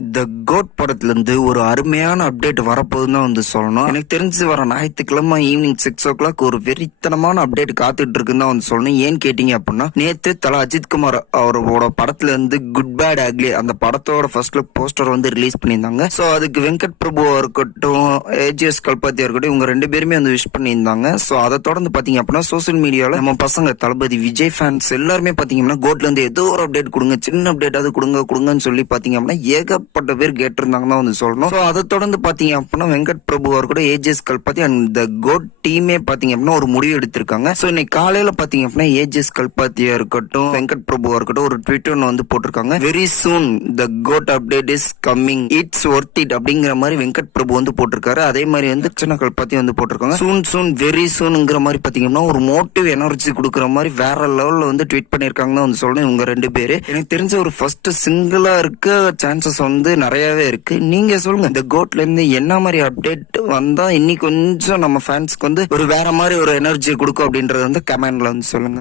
இந்த கோட் படத்துல இருந்து ஒரு அருமையான அப்டேட் வரப்போகுதுன்னு வந்து சொல்லணும். எனக்கு தெரிஞ்சு வர ஞாயிற்றுக்கிழமை ஈவினிங் 6 o'clock ஒரு வெறித்தனமான அப்டேட் காத்துட்டு இருக்குன்னு தான் வந்து சொல்லணும். ஏன் கேட்டீங்க அப்படின்னா, நேத்து தல அஜித்குமார் அவரோட படத்துல இருந்து குட் பேட் அக்லி அந்த படத்தோட ஃபர்ஸ்ட் லுக் போஸ்டர் வந்து ரிலீஸ் பண்ணியிருந்தாங்க. சோ அதுக்கு வெங்கட் பிரபுவா இருக்கட்டும், ஏஜிஎஸ் கல்பாத்தியா இருக்கட்டும், இவங்க 2 பேருமே வந்து விஷ் பண்ணியிருந்தாங்க. சோ அதை தொடர்ந்து பாத்தீங்க அப்படின்னா சோசியல் மீடியால நம்ம பசங்க தளபதி விஜய் ஃபேன்ஸ் எல்லாருமே பாத்தீங்கன்னா கோட்ல இருந்து ஏதோ ஒரு அப்டேட் கொடுங்க, சின்ன அப்டேட் அது கொடுங்கன்னு சொல்லி பாத்தீங்க அப்படின்னா ஏகப்பட்ட பேர் கேட்டிருந்தாங்கன்னு வந்து சொல்லணும். சோ அதை தொடர்ந்து பாத்தீங்க அப்படின்னா வெங்கட் பிரபுவா கூட ஏஜிஎஸ் கல்பாத்தி அந்த கோட் டீமே பாத்தீங்க அப்படின்னா ஒரு முடிவு எடுத்திருக்காங்க. சோ இன்னைக்கு காலையில பாத்தீங்க அப்படின்னா ஏஜிஎஸ் கல்பாத்தியா இருக்கட்டும், வெங்கட் பிரபுவா இருக்கட்டும் ஒரு ட்வீட் ஒன்று வந்து போட்டிருக்காங்க. Very soon the code update is coming, it's worth it அப்படிங்கிற மாதிரி வெங்கட் பிரபு வந்து போட்டிருக்காரு. அதே மாதிரி வந்து சின்ன கல்பாத்தி வந்து போட்டிருக்காங்க. சூன் வெரி சூன்ங்கிற மாதிரி பாத்தீங்கன்னா ஒரு மோட்டிவ் எனர்ஜி கொடுக்குற மாதிரி வேற லெவல்ல வந்து ட்வீட் பண்ணிருக்காங்கன்னு வந்து சொல்லணும் இவங்க 2 பேரு. எனக்கு தெரிஞ்ச ஒரு ஃபர்ஸ்ட் சிங்கிளா இருக்க சான்சஸ் வந்து நிறையவே இருக்கு. நீங்க சொல்லுங்க, இந்த கோட்ல இருந்து என்ன மாதிரி அப்டேட் வந்தா இன்னைக்கு கொஞ்சம் நம்ம ஃபேன்ஸ்க்கு வந்து ஒரு வேற மாதிரி ஒரு எனர்ஜி கொடுக்கும் அப்படின்றத வந்து கமெண்ட்ல வந்து சொல்லுங்க.